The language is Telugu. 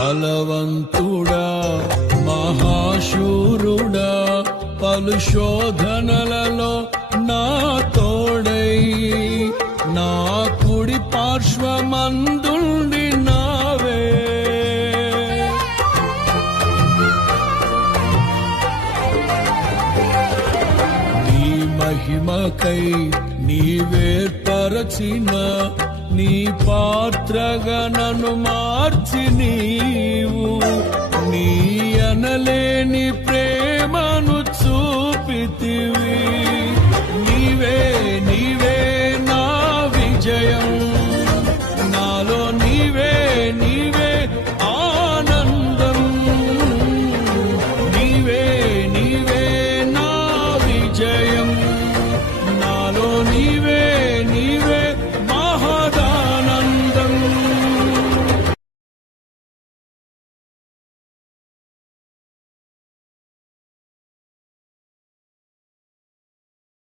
బలవంతుడా మహాశూరుడా పలు శోధనలలో నా తోడై నా కుడి పార్శ్వమందుండి నావే నీ మహిమకై నీవేర్పరచిన నీ పాత్రగా నన్ను మార్చి నీ